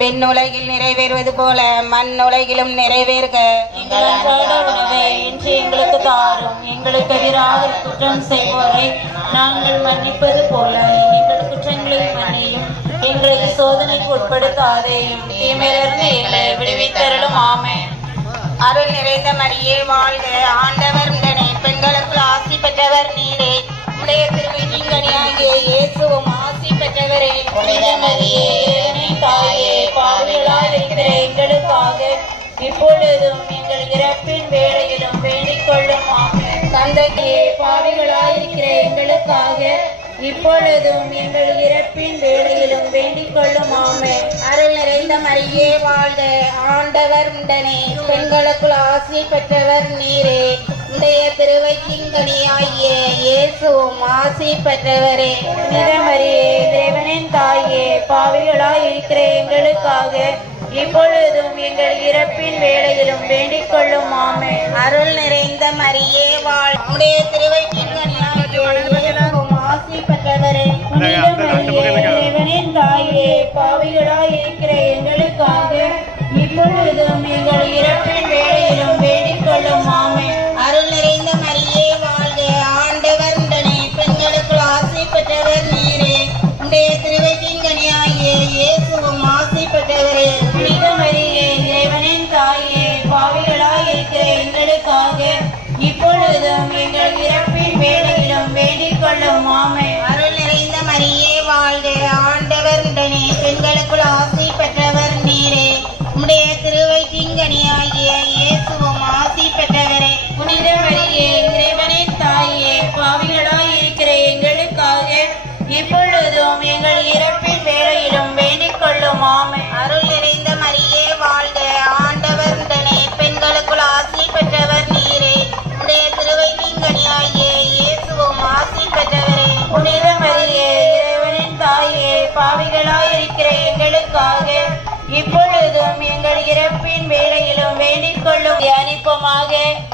பெண்ணுலகில் நிறைவேறுவது போல மண்ணுலகிலும் நிறைவேறுக. எங்கள் அன்றாட உணவை இன்று எங்களுக்கு தாரும். எங்களுக்கு எதிராக குற்றம் செய்வோரை நாங்கள் மன்னிப்பது போல எங்கள் குற்றங்களை மன்னியும். எங்களை சோதனைக்கு உட்படுத்தாதேயும், தீமையிலிருந்து எங்களை விடுவித்தருளும். ஆமென். அருள் நிறைந்த மரியே வாழ்க, ஆண்டவர் உடனே பெண்களுக்குள் ஆசி பெற்றவர் நீரே. உடைய திருவயிற்றின் கனியாகிய இயேசுவும் ஆசி பெற்றவரே. புனித மரியே, இறைவனின் தாயே, பாவிகளாய் இருக்கிற எங்களுக்காக இப்பொழுதும் எங்கள் இறப்பின் வேளையிலும் வேண்டிக் கொள்ளும். ஆமென். தந்தையே, பாவிகளாய் இருக்கிற எங்களுக்காக இப்பொழுதும் எங்கள் இறப்பின் வேளையிலும் வேண்டிக் கொள்ளும். ஆமென். அருள் நிறைந்த மரியே வாழ்க, ஆண்டவர் உடனே பெண்களுக்குள் ஆசி பெற்றவர் நீரே. உடைய திருவயிற்றின் கனியாகிய இயேசுவும் ஆசி பெற்றவரே. புனித மரியே, இறைவனின் தாயே, பாவிகளாய் இருக்கிற எங்களுக்காக இப்பொழுதும் எங்கள் இறப்பின் வேளையிலும் வேண்டிக் கொள்ளும். ஆமென். அருள் நிறைந்த மரியே வாழ்க, உடைய திருவயிற்றின் கனியாகிய இயேசுவும் ஆசி பெற்றவரே. புனித மரியே, இறைவனின் தாயே, பாவிகளாய் இருக்கிற எங்களுக்காக இப்பொழுதும் எங்கள் இறப்பின் வேளையிலும் வேண்டிக் கொள்ளும். ஆமென். அருள் நிறைந்த மரியே வாழ்க, ஆண்டவர் உடனே பெண்களுக்குள் ஆசி பெற்றவர் நீரே. உடைய திருவயிற்றின் கனியாகிய இயேசுவும் ஆசி பெற்றவரே. புனித மரியே, இறைவனின் தாயே, பாவிகளாய் இருக்கிற எங்களுக்காக இப்பொழுதும் எங்கள் இறப்பின் வேளையிலும் வேண்டிக் கொள்ளும். ஆமென். அருள் நிறைந்த மரியே வாழ்க, ஆண்டவர் உடனே பெண்களுக்குள் ஆசி பெற்றவர் நீரே. உடைய திருவயிற்றின் கனியாகிய இயேசுவும் ஆசி பெற்றவரே. புனித மரியே, இறைவனின் தாயே, பாவிகளாய் இருக்கிற எங்களுக்காக இப்பொழுதும் எங்கள் இறப்பின் வேளையிலும் வேண்டிக் கொள்ளும். ஆமென். அருள் நிறைந்த மரியே வாழ்க, ஆண்டவர் உடனே பெண்களுக்குள் ஆசி பெற்றவர் நீரே. உடைய திருவயிற்றின் கனியாகிய இயேசுவும் ஆசி பெற்றவரே. புனித மரியே, இறைவனின் தாயே, பாவிகளாய் இருக்கிற எங்களுக்காக இப்பொழுதும் எங்கள் இறப்பின் வேளையிலும் வேண்டிக் கொள்ளும். தியானிப்போமாக.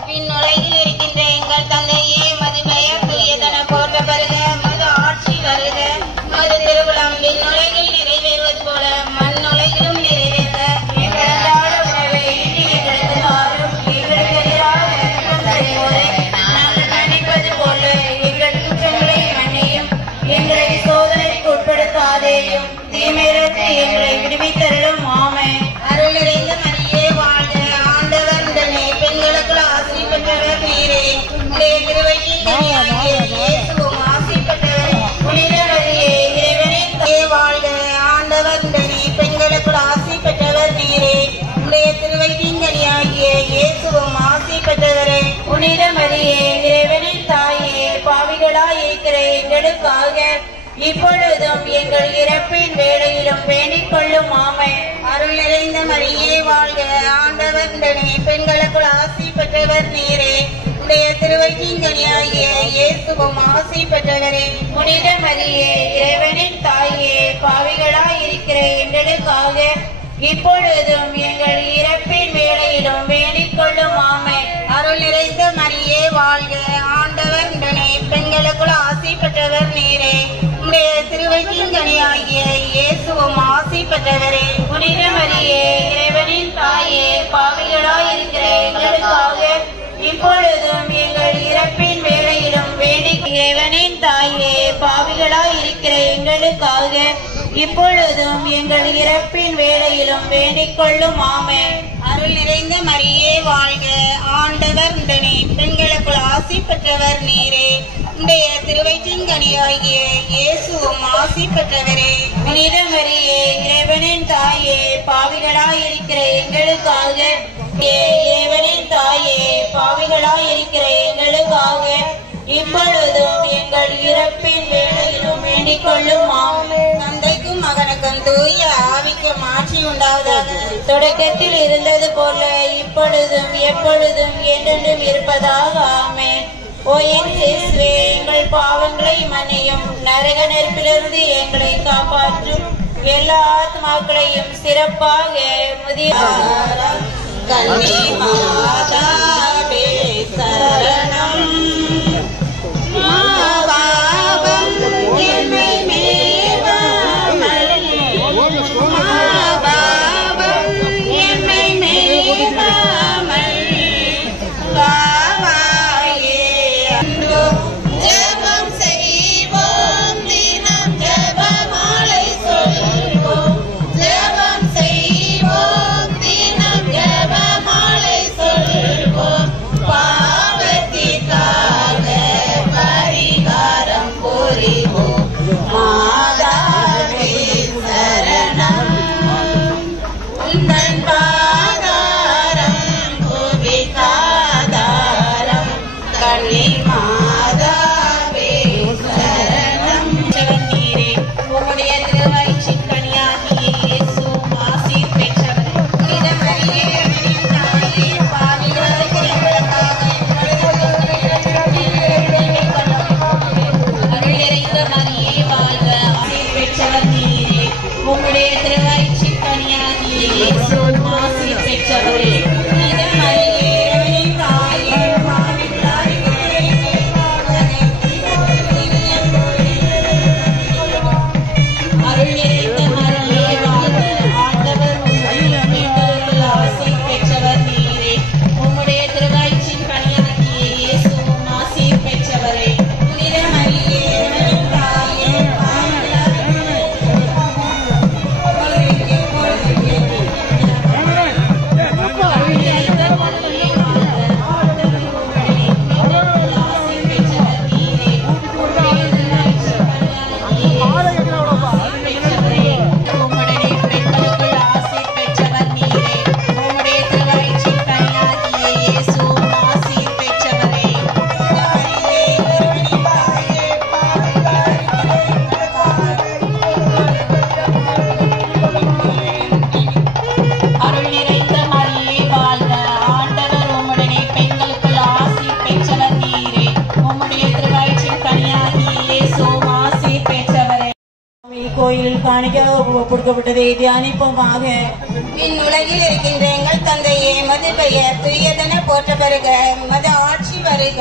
விண்ணுலகில் இருக்கின்ற எங்கள் தந்தையே, மது பெயர் தூயதென போற்ற பெறுக. மது ஆட்சி வருக. மது திருவுளம் விண்ணுலகில் நிறைவேறுவது போல மண்ணுலகிலும் நிறைவேறுக. எங்கள் அன்றாட உணவை இன்று எங்களுக்கு தாரும். எங்களுக்கு எதிராக குற்றம் செய்வோரை நாங்கள் மன்னிப்பது போல எங்கள் குற்றங்களை மன்னியும். எங்களை சோதனைக்கு உட்படுத்தாதேயும், தீமையிலிருந்து எங்களை விடுவித்தருளும். ஆமென். அருள் நிறைந்த மரியே வாழ்க, ஆண்டவர் உடனே பெண்களுக்குள் ஆசி பெற்றவர் நீரே. உடைய திருவயிற்றின் கனியாகிய இயேசுவும் ஆசி பெற்றவரே. புனித மரியே, இறைவனின் தாயே வாழ்க, ஆண்டவர் உடனே பெண்களுக்குள் ஆசி பெற்றவர் நீரே. உடைய திருவயிற்றின் கனியாகிய இயேசுவும் ஆசி பெற்றவரே. புனித மரியே, இறைவனின் தாயே, பாவிகளாய் இருக்கிற எங்களுக்காக இப்பொழுதும் எங்கள் இறப்பின் வேளையிலும் வேண்டிக் கொள்ளும். ஆமென். அருள் நிறைந்த மரியே வாழ்க, ஆண்டவர் உடனே பெண்களுக்குள் ஆசி பெற்றவர் நீரே. உடைய திருவயிற்றின் கனியாகிய இயேசுவும் ஆசி பெற்றவரே. புனித மரியே, இறைவனின் தாயே, பாவிகளாய் இருக்கிற எங்களுக்காக இப்பொழுதும் எங்கள் இறப்பின் வேளையிலும் வேண்டிக் கொள்ளும். ஆமென். அருள் நிறைந்த மரியே வாழ்க, ஆண்டவர் உடனே பெண்களுக்குள் ஆசி பெற்றவர் நீரே. உடைய திருவயிற்றின் கனியாகிய இயேசுவும் ஆசி பெற்றவரே. புனித மரியே, இறைவனின் தாயே, பாவிகளாய் இருக்கிற எங்களுக்காக இப்பொழுதும் எங்கள் இறப்பின் வேளையிலும் வேண்டிக் இறைவனின் தாயே, பாவிகளாய் இருக்கிற எங்களுக்காக இப்பொழுதும் எங்கள் இறப்பின் வேளையிலும் வேண்டிக் கொள்ளும். ஆமென். அருள் நிறைந்த மரியே வாழ்க, ஆண்டவர் உடனே பெண்களுக்குள் ஆசி பெற்றவர் நீரே. உடைய திருவயிற்றின் கனியாகிய இயேசுவும் ஆசி பெற்றவரே. புனித மரியே, இறைவனின் தாயே, பாவிகளாய் இருக்கிற எங்களுக்காக இறைவனின் தாயே, பாவிகளாய் இருக்கிற எங்களுக்காக இப்பொழுதும் எங்கள் இறப்பின் வேளையிலும் வேண்டிக் கொள்ளும். ஆமென். தந்தைக்கும் மகனுக்கும் தூய ஆவிக்கும் ஆட்சி உண்டாவதாக. தொடக்கத்தில் இருந்தது போல இப்பொழுதும் எப்பொழுதும் என்றென்றும் இருப்பதாக. ஆமென். ஓ என் இயேசுவே, எங்கள் பாவங்களை மன்னியும். நரக நெருப்பிலிருந்து எங்களை காப்பாற்றும். எல்லா ஆத்மாக்களையும் சிறப்பாக முதிய கன்னி மாதாவே சரணம். மாவாவம் என்னை மேவாமல் திருவயிற்றின் கனியாகிய இயேசுவும் ஆசீர் பெற்றவரே. புனித மரியே, இறைவனின் தாயே, பாவிகளாய் இருக்கிற எங்களுக்காக இப்பொழுதும் எங்கள் அருள் நிறைந்த மரியே, வாழ்க. ஆண்டவர் உம்முடன் பெண்களுக்குள் ஆசீர் பெற்றவர் நீரே. உம்முடைய திருவயிற்றின் கனியாகிய இயேசுவும் ஆசீர் பெற்றவரே. புனித மரியே, இறைவனின் தாயே, கோயில் காணிக்க கொடுக்கப்பட்டதை தியானிப்போமாக. உலகில் இருக்கின்ற எங்கள் தந்தையே, மது பெயர் துயதன போற்ற பெறுக, மது ஆட்சி வருக,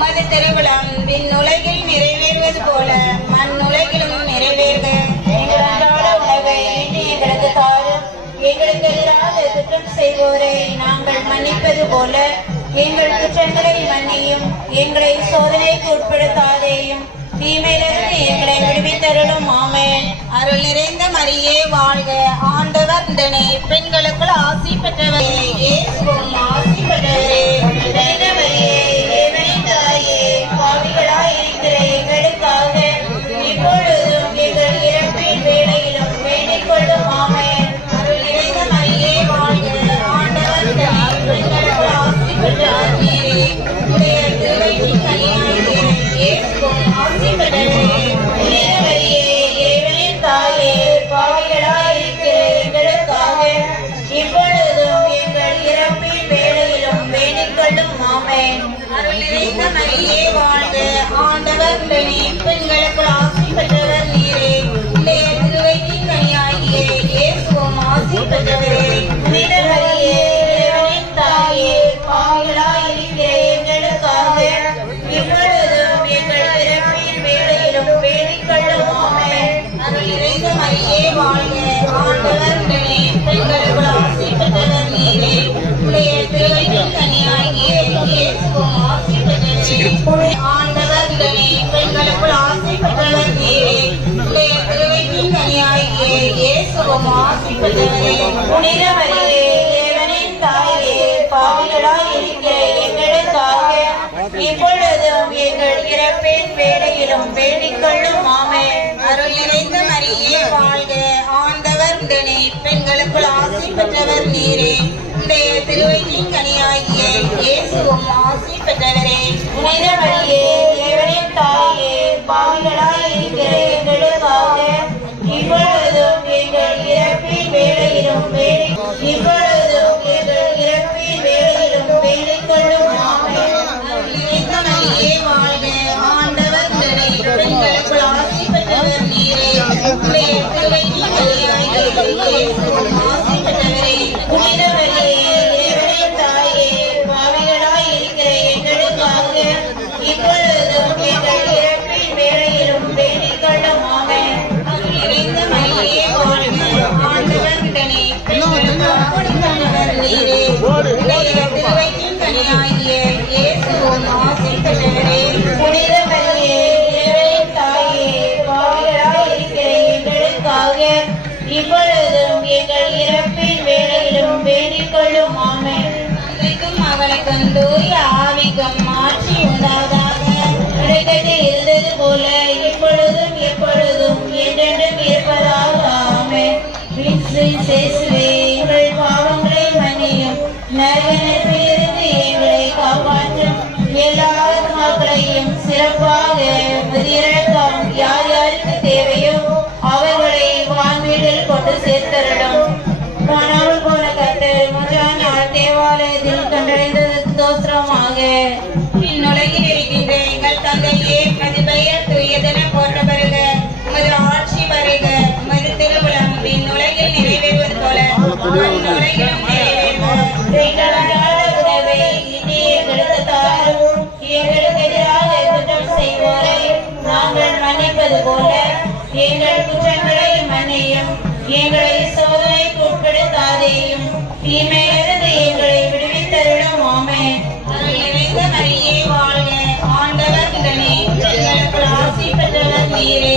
மது திருவிழம் விண்ணுலகில் நிறைவேறுவது போல மண்ணுலகிலும் நிறைவேறுக. எங்கள் அன்றாட உணவை இன்று எங்களுக்கு தாரும். எங்களுக்கு எதிராக குற்றம் செய்வோரை நாங்கள் மன்னிப்பது போல எங்கள் குற்றங்களை மன்னியும். எங்களை சோதனைக்கு உட்படுத்தாதேயும், தீமையிலிருந்து எங்களை விடுவித்தருளும். ஆமென். அருள் நிறைந்த மரியே, வாழ்க. ஆண்டவர் உடனே பெண்களுக்குள் ஆசி பெற்றவரே. இயேசுவும் ஆசி பெற்றவரே. புனித மரியே, இறைவனின் தாயே, பாவிகளாய் இருக்கிற எங்களுக்காக இப்பொழுதும் எங்கள் இறப்பின் வேளையிலும் வேண்டிக் கொள்ளும். ஆமென். அருள் நிறைந்த மரியே, வாழ்க. ஆண்டவர் உடனே பெண்களுக்குள் ஆசி பெற்றவர் நீரே. உடைய திருவயிற்றின் கனியாகிய இயேசுவும் ஆசி பெற்றவரே. புனித மரியே, இறைவனின் தாயே, பாவிகளாய் இருக்கிற எங்களுக்காக இப்பொழுதும் எங்கள் இறப்பின் வேளையிலும் வேண்டிக் கொள்ளும். ஆமென். அருள் நிறைந்த மரியே, வாழ்க. ஆண்டவர் உடனே பெண்களுக்குள் ஆசி பெற்றவர் நீரே. உடைய திருவயிற்றின் கனியாகிய இயேசுவும் ஆசி பெற்றவரே. புனித மரியே, இறைவனின் தாயே, பாவிகளாய் இருக்கிற எங்களுக்காக இப்பொழுதும் எங்கள் இறப்பின் வேளையிலும் வேண்டிக் கொள்ளும். ஆமென். அருள் நிறைந்த மரியே, வாழ்க. ஆண்டவர் உடனே பெண்களுக்குள் ஆசி பெற்றவர் நீரே. உடைய திருவயிற்றின் கனியாகிய இயேசுவும் ஆசி பெற்றவரே. ஆண்டவர் உடனே பெண்களுக்குள் ஆசி பெற்றவர் நீரே. உடைய திருவயிற்றின் கனியாகிய இயேசுவும் ஆசி பெற்றவரே. புனித மரியே, இறைவனின் தாயே, பாவிகளாய் இருக்கிற எங்களுக்காக இப்பொழுதும் எங்கள் இறப்பின் வேளையிலும் வேண்டிக் கொள்ளும். ஆமென். அருள் நிறைந்த மரியே, வாழ்க. ஆண்டவர் உடனே பெண்களுக்குள் ஆசி பெற்றவர் நீரே. உடைய திருவயிற்றின் கனியாகிய இயேசுவும் ஆசி பெற்றவரே. புனித மரியே, இறைவனின் தாயே, பாவிகளாய் இருக்கிற எங்களுக்காக இப்பொழுதும் எங்கள் இறப்பின் வேளையிலும் இப்பொழுதும் எங்கள் இறப்பின் வேளையிலும் வேண்டிக் கொள்ளும். ஆமென். அருள் நிறைந்த மரியே, வாழ்க. ஆண்டவர் உடனே பெண்களுக்குள் ஆசி பெற்றவர் நீரே. உடைய திருவயிற்றின் கனியாகிய இயேசுவும் ஆசி பெற்றவரே. புனித மரியே, இறைவனின் தாயே, பாவிகளாய் இருக்கிற எங்களுக்காக இப்பொழுதும் எங்கள் இறப்பின் வேளையிலும் வேண்டிக் கொள்ளும். ஆமென். அருள் நிறைந்த மரியே, வாழ்க. ஆண்டவர் உடனே பெண்களுக்குள் ஆசி பெற்றவர் நீரே. உடைய திருவயிற்றின் கனியாகிய இயேசுவும் ஆசி பெற்றவரே. புனித மரியே, இறைவனின் தாயே, பாவிகளாய் இருக்கிற எங்களுக்காக இப்பொழுதும் எங்கள் இறப்பின் வேளையிலும் வேண்டிக் கொள்ளும். ஆமென். தந்தைக்கும் மகனுக்கும் தூய ஆவிக்கும் மாற்றி உண்டாவதாக. தொடக்கத்தில் இருந்தது போல இப்பொழுதும் எப்பொழுதும் என்றென்றும் இருப்பதாக. ஆமென். இயேசுவே, எங்கள் பாவங்களை மன்னியும், நரகத்திலிருந்து எங்களை காப்பாற்றும். எல்லா ஆத்மாக்களையும் சிறப்பாக இரக்கம் யார் யாருக்கு தேவையோ அவர்களை வான்வீட்டில் கொண்டு சேர்த்தருளும். காணாமல் போன கர்த்தர் மூன்றாம் நாள் தேவாலயத்தில் கண்டடைந்தது தோத்திரமாக. இந்நுலகில் இருக்கின்ற எங்கள் தந்தையே, உமது பெயர் தூயதென போற்ற பெறுக. உமது ஆட்சி வருக. உமது திருவுளம் விண்ணுலகில் எங்களை சோதனைக்கு உட்படுத்தாதேயும் தீமையிலிருந்து எங்களை விடுவித்தருளும். ஆமென். அருள் நிறைந்த மரியே வாழ்க, ஆண்டவர் உடனே எங்களுக்கு ஆசி பெற்றவர் நீரே.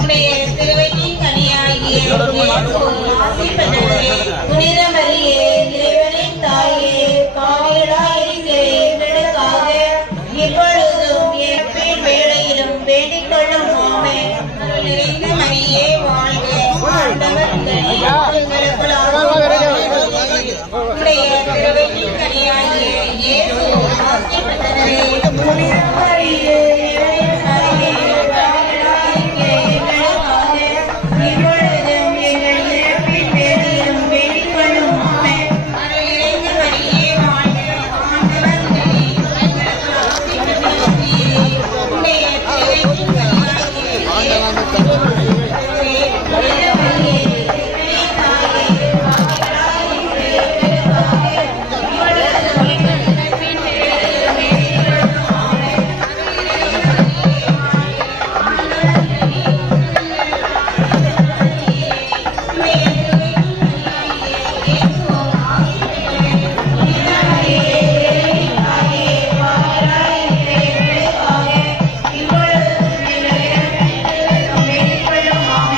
உடைய திருவயிற்றின் கனியாகிய இயேசு ஆசி பெற்றவரே. புனித மரியே, இறைவனின் தாயே, பாவிகளாயிருக்கிற எங்களுக்காக இப்பொழுதும் இறப்பின் வேளையிலும் வேண்டிக் கொள்ளும். ஆமென். அருள் நிறைந்த மரியே வாழ்க, ஆண்டவர் உடனே எங்களுக்கு உடைய திருவயிற்றின் கனியாகிய இயேசு ஆசி பெற்றவரே. புனித மரியே, இறைவனின் தாயே, பாவிகளாயிருக்கிற எங்களுக்காக இப்பொழுதும் எங்கள் இறப்பின் வேளையிலும் வேண்டிக் கொள்ளும். ஆமென். அருள் நிறைந்த மரியே வாழ்க, ஆண்டவர் உடனே எங்களுக்கு ஆசி பெற்றவர் நீரே. உடைய திருவயிற்றின் கனியாகிய இயேசு புனித மரியே, இறைவனின் தாயே, பாவிகளாயிருக்கிற எங்களுக்காக இப்பொழுதும் எங்கள் இறப்பின் வேளையிலும் வேண்டிக் கொள்ளும். ஆமென்.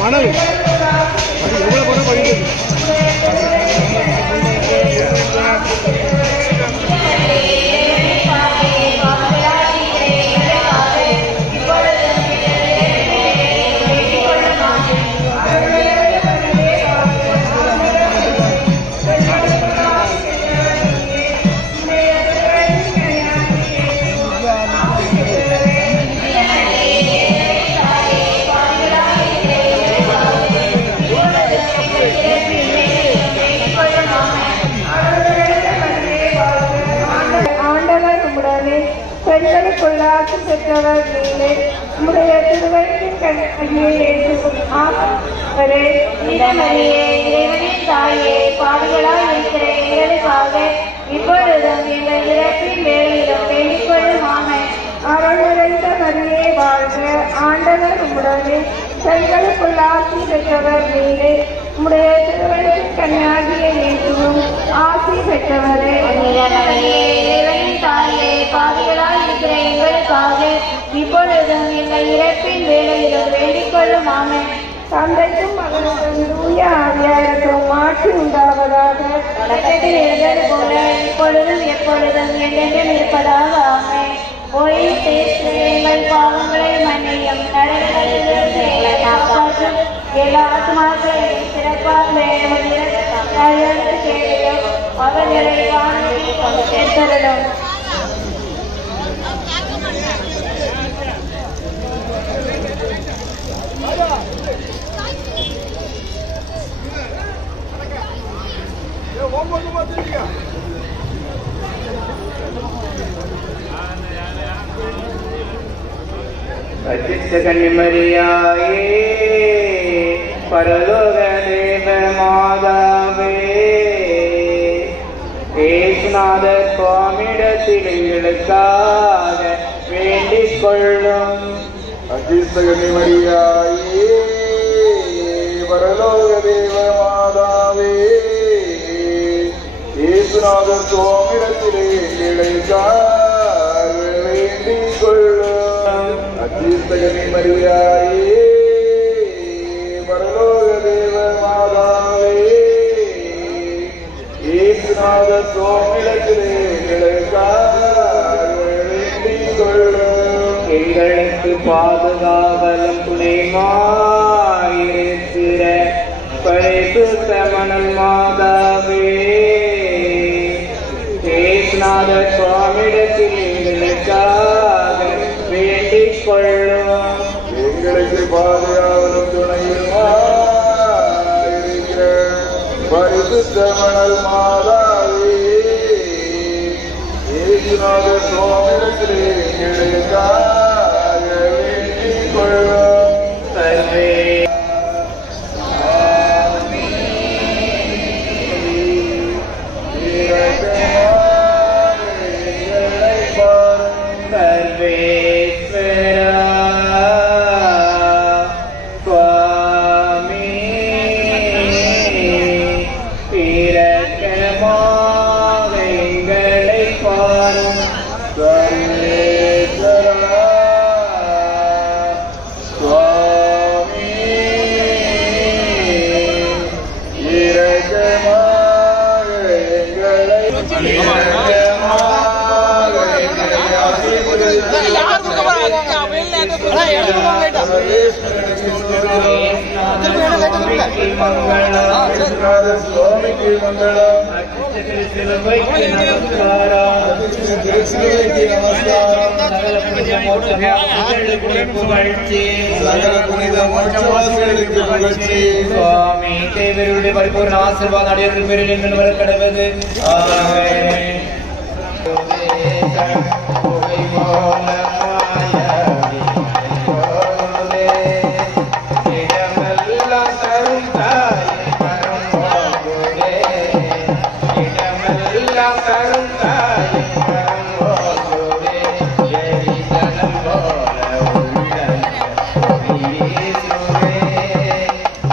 மணல் அது எவ்வளவு பணம் படிக்கிறது பெண்களுக்குள்ளாட்சி பெற்றவர் நீங்களே உடைய திருவயிற்றின் கண்ணியை இறைவனின் தாயே பாடுகளாய் இருக்கிற எங்களுக்காக இப்பொழுதும் எங்கள் இறப்பின் வேலையிலும் வேண்டிக்கொள்ளும் ஆமை அருள் நிறைந்த மரியே வாழ்க ஆண்டவர் உம்முடனே பெண்களுக்குள்ளாட்சி பெற்றவர் நீங்களே உடைய திருவயிற்றின் கண்ணியாகிய இயேசுவும் ஆசி பெற்றவரே இறைவனின் தாயே பாவிகளாய் இருக்கிற எங்களுக்காக இப்பொழுதும் எங்கள் இறப்பின் வேலையிலும் வேண்டிக் கொள்ளும் ஆமை தந்தைக்கும் மகனுக்கும் தூய ஆவியாருக்கும் மாற்றி உண்டாவதாக தொடக்கத்தில் இருந்தது போல இப்பொழுதும் எப்பொழுதும் என்றென்றும் இருப்பதாக ஆமை ஓய்வு பேசு எங்கள் பாவங்களை மன்னியும் நரகத்திலிருந்து எங்களை காப்பாற்றும் எல்லா ஆத்மாக்களையும் சிறப்பாக கேளும் அவர்களை வானத்தில் கொண்டு சேர்த்தருளும். கன்னிமரியாயே பரலோக தேவ மாதாவே ஏசுநாத சுவாமியிடத்தில் எங்களுக்காக வேண்டிக் கொள்ளும். கன்னிமரியாயே பரலோக தேவ மாதாவே ஏசுநாத சுவாமியிடத்திலே எங்களுக்காக வேண்டிக் கொள்ளும். கன்னிமரியாயே பரலோக தேவ மாதாவே ஏசுநாத சுவாமியிடத்திலே எங்களுக்காக வேண்டிக் கொள்ளும். எங்களுக்கு பாதுகாவலும் துணைமாயிருக்கிற படைப்பு சமணன் மாதாவே ஏசுநாத சுவாமியிடத்தில் எங்களுக்காக வேண்டிக் கொள்ளும். எங்களுக்கு பாதுகாவலும் துணையுமாயிருக்கிற பரிசுத்த மணல் மாதாவே ஏசுநாத சுவாமியிடத்திலே எங்களுக்காக வேண்டிக் கொள்ளும். சர்வே சுவாமிக்கு மங்களம். சகல புனித மோட்சவாசிகளுக்கு புகழ்ச்சி. சுவாமி தேவருடைய பரிபூர்ண ஆசீர்வாதம் அடையும் பேரில் எங்கள் வர கடவுது.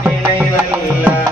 நினைவெல்லாம்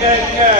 Thank you.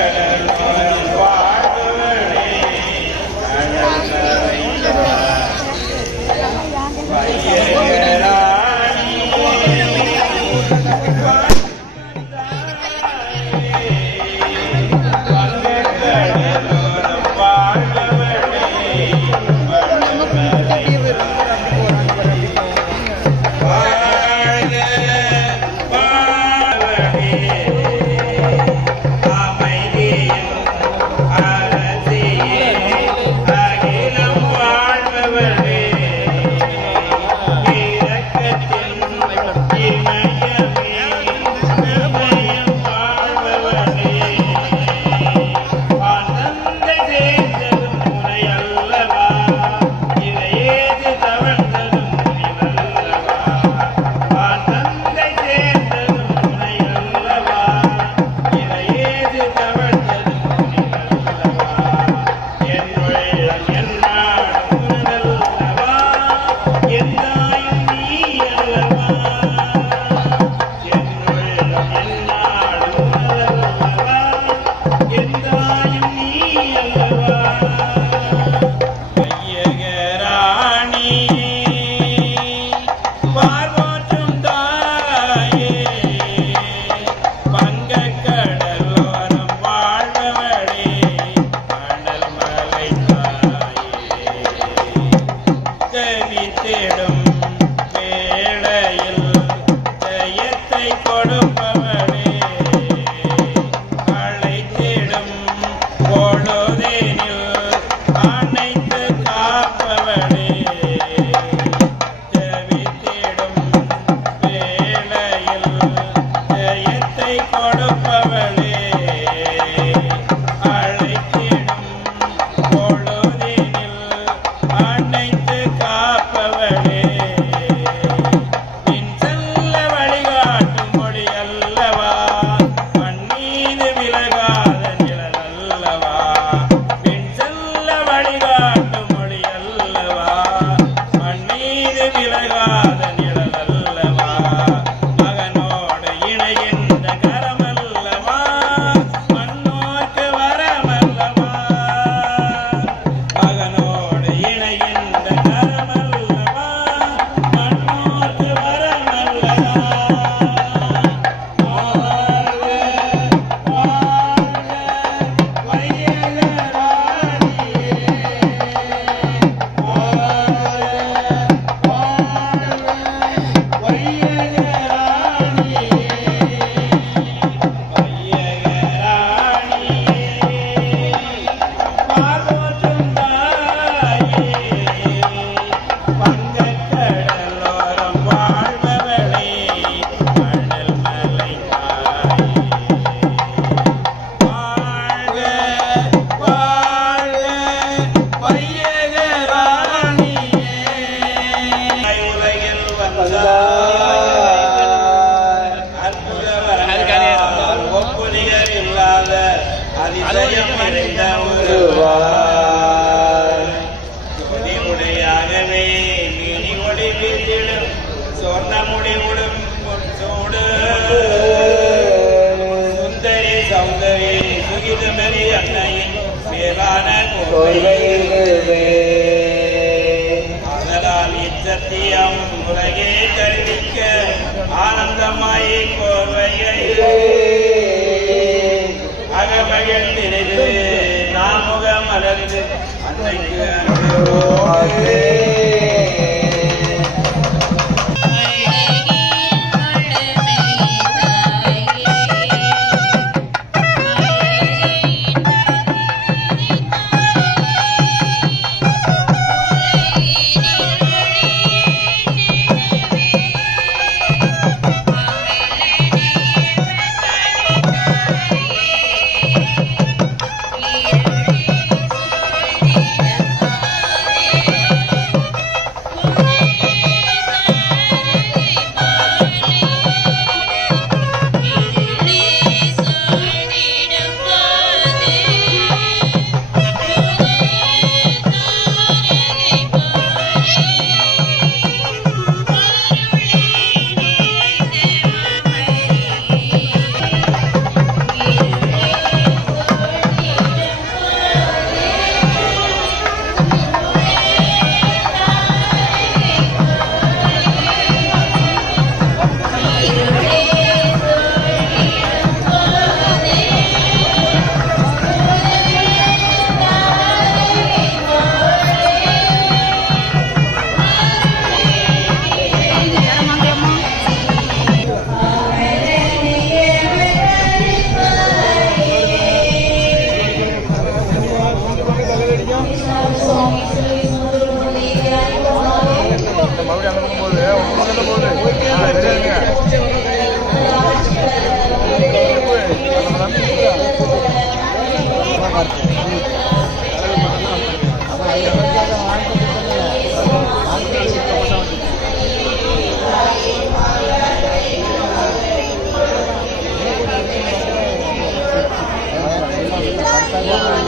Amen.